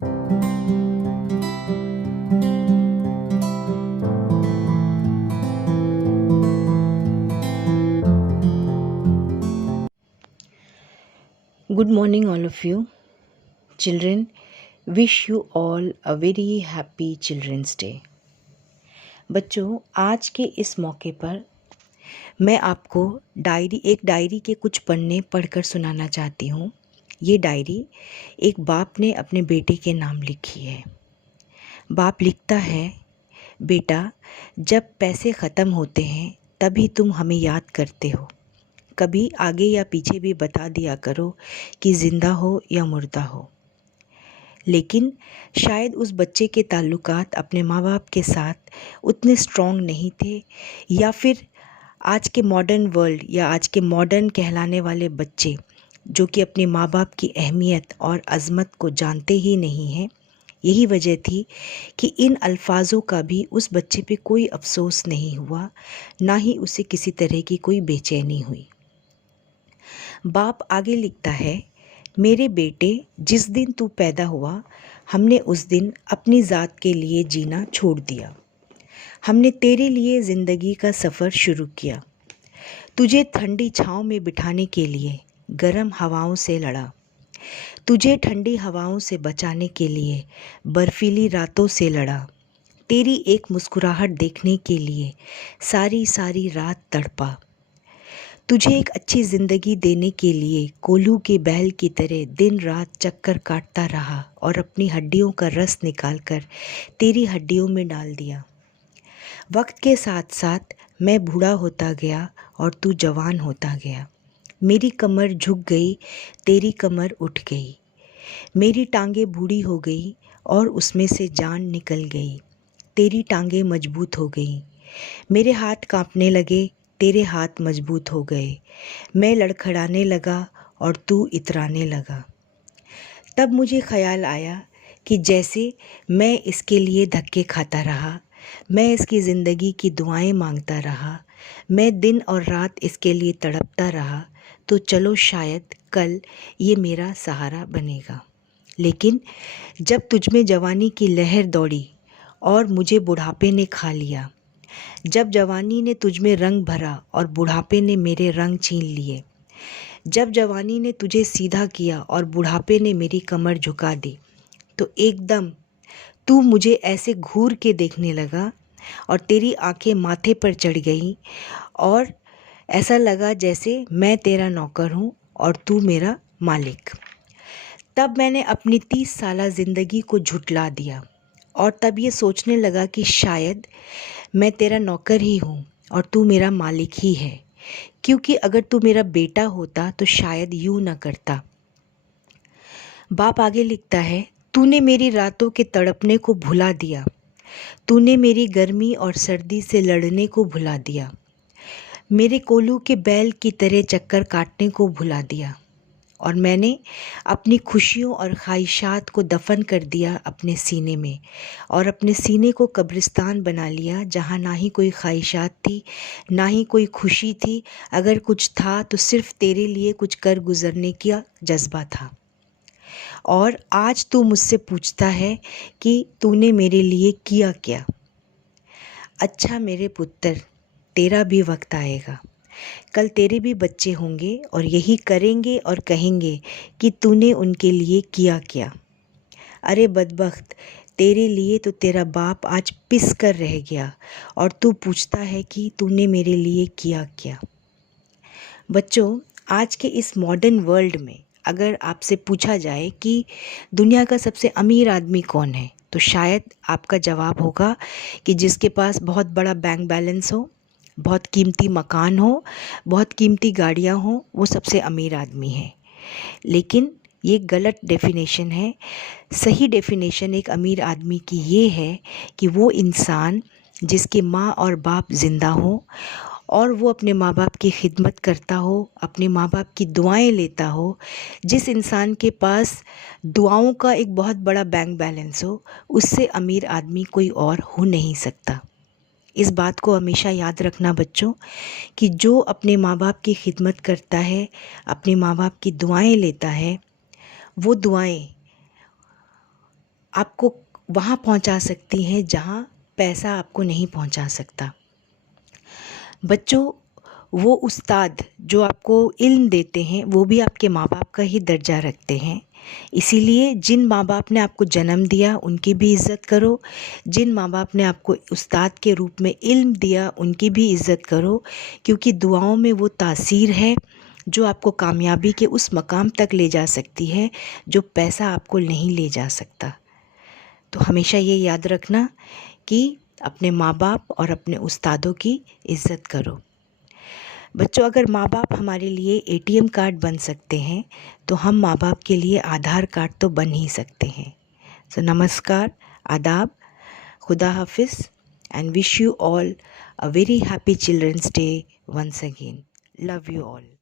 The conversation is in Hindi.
Good morning, all of you. Children, wish you all a very happy Children's Day. बच्चों, आज के इस मौके पर मैं आपको एक डायरी के कुछ पन्ने पढ़कर सुनाना चाहती हूँ। ये डायरी एक बाप ने अपने बेटे के नाम लिखी है। बाप लिखता है, बेटा, जब पैसे ख़त्म होते हैं तभी तुम हमें याद करते हो। कभी आगे या पीछे भी बता दिया करो कि ज़िंदा हो या मुर्दा हो। लेकिन शायद उस बच्चे के ताल्लुकात अपने माँ बाप के साथ उतने स्ट्रॉन्ग नहीं थे, या फिर आज के मॉडर्न वर्ल्ड या आज के मॉडर्न कहलाने वाले बच्चे जो कि अपने माँ बाप की अहमियत और अज़मत को जानते ही नहीं हैं। यही वजह थी कि इन अल्फाजों का भी उस बच्चे पे कोई अफसोस नहीं हुआ, ना ही उसे किसी तरह की कोई बेचैनी हुई। बाप आगे लिखता है, मेरे बेटे, जिस दिन तू पैदा हुआ हमने उस दिन अपनी ज़ात के लिए जीना छोड़ दिया। हमने तेरे लिए ज़िंदगी का सफ़र शुरू किया। तुझे ठंडी छाँव में बिठाने के लिए गर्म हवाओं से लड़ा। तुझे ठंडी हवाओं से बचाने के लिए बर्फीली रातों से लड़ा। तेरी एक मुस्कुराहट देखने के लिए सारी सारी रात तड़पा। तुझे एक अच्छी ज़िंदगी देने के लिए कोल्हू के बैल की तरह दिन रात चक्कर काटता रहा और अपनी हड्डियों का रस निकालकर तेरी हड्डियों में डाल दिया। वक्त के साथ साथ मैं बूढ़ा होता गया और तू जवान होता गया। मेरी कमर झुक गई, तेरी कमर उठ गई। मेरी टांगें बूढ़ी हो गई और उसमें से जान निकल गई। तेरी टांगें मजबूत हो गई। मेरे हाथ कांपने लगे, तेरे हाथ मजबूत हो गए। मैं लड़खड़ाने लगा और तू इतराने लगा। तब मुझे ख्याल आया कि जैसे मैं इसके लिए धक्के खाता रहा, मैं इसकी ज़िंदगी की दुआएं मांगता रहा, मैं दिन और रात इसके लिए तड़पता रहा, तो चलो शायद कल ये मेरा सहारा बनेगा। लेकिन जब तुझमें जवानी की लहर दौड़ी और मुझे बुढ़ापे ने खा लिया, जब जवानी ने तुझमें रंग भरा और बुढ़ापे ने मेरे रंग छीन लिए, जब जवानी ने तुझे सीधा किया और बुढ़ापे ने मेरी कमर झुका दी, तो एकदम तू मुझे ऐसे घूर के देखने लगा और तेरी आंखें माथे पर चढ़ गईं और ऐसा लगा जैसे मैं तेरा नौकर हूँ और तू मेरा मालिक। तब मैंने अपनी 30 साला ज़िंदगी को झुठला दिया और तब ये सोचने लगा कि शायद मैं तेरा नौकर ही हूँ और तू मेरा मालिक ही है, क्योंकि अगर तू मेरा बेटा होता तो शायद यूँ न करता। बाप आगे लिखता है, तूने मेरी रातों के तड़पने को भुला दिया। तूने मेरी गर्मी और सर्दी से लड़ने को भुला दिया। मेरे कोल्हू के बैल की तरह चक्कर काटने को भुला दिया और मैंने अपनी खुशियों और ख्वाहिशात को दफन कर दिया अपने सीने में और अपने सीने को कब्रिस्तान बना लिया, जहाँ ना ही कोई ख्वाहिशात थी, ना ही कोई खुशी थी। अगर कुछ था तो सिर्फ तेरे लिए कुछ कर गुजरने का जज्बा था। और आज तू मुझसे पूछता है कि तूने मेरे लिए किया क्या। अच्छा मेरे पुत्र, तेरा भी वक्त आएगा। कल तेरे भी बच्चे होंगे और यही करेंगे और कहेंगे कि तूने उनके लिए किया क्या। अरे बदबख्त, तेरे लिए तो तेरा बाप आज पिस कर रह गया और तू पूछता है कि तूने मेरे लिए किया क्या। बच्चों, आज के इस मॉडर्न वर्ल्ड में अगर आपसे पूछा जाए कि दुनिया का सबसे अमीर आदमी कौन है, तो शायद आपका जवाब होगा कि जिसके पास बहुत बड़ा बैंक बैलेंस हो, बहुत कीमती मकान हो, बहुत कीमती गाड़ियाँ हों, वो सबसे अमीर आदमी है। लेकिन ये गलत डेफिनेशन है। सही डेफिनेशन एक अमीर आदमी की ये है कि वो इंसान जिसके माँ और बाप ज़िंदा हो और वो अपने माँ बाप की खिदमत करता हो, अपने माँ बाप की दुआएं लेता हो। जिस इंसान के पास दुआओं का एक बहुत बड़ा बैंक बैलेंस हो, उससे अमीर आदमी कोई और हो नहीं सकता। इस बात को हमेशा याद रखना बच्चों, कि जो अपने माँ बाप की खिदमत करता है, अपने माँ बाप की दुआएं लेता है, वो दुआएं आपको वहाँ पहुँचा सकती हैं जहाँ पैसा आपको नहीं पहुँचा सकता। बच्चों, वो उस्ताद जो आपको इल्म देते हैं वो भी आपके माँ बाप का ही दर्जा रखते हैं। इसीलिए जिन माँ बाप ने आपको जन्म दिया उनकी भी इज़्ज़त करो, जिन माँ बाप ने आपको उस्ताद के रूप में इल्म दिया उनकी भी इज़्ज़त करो, क्योंकि दुआओं में वो तासीर है जो आपको कामयाबी के उस मकाम तक ले जा सकती है जो पैसा आपको नहीं ले जा सकता। तो हमेशा ये याद रखना कि अपने माँ बाप और अपने उस्तादों की इज़्ज़त करो। बच्चों, अगर माँ बाप हमारे लिए एटीएम कार्ड बन सकते हैं तो हम माँ बाप के लिए आधार कार्ड तो बन ही सकते हैं। सो नमस्कार, आदाब, खुदा हाफिज़ and wish you all a very happy children's day once again. Love you all.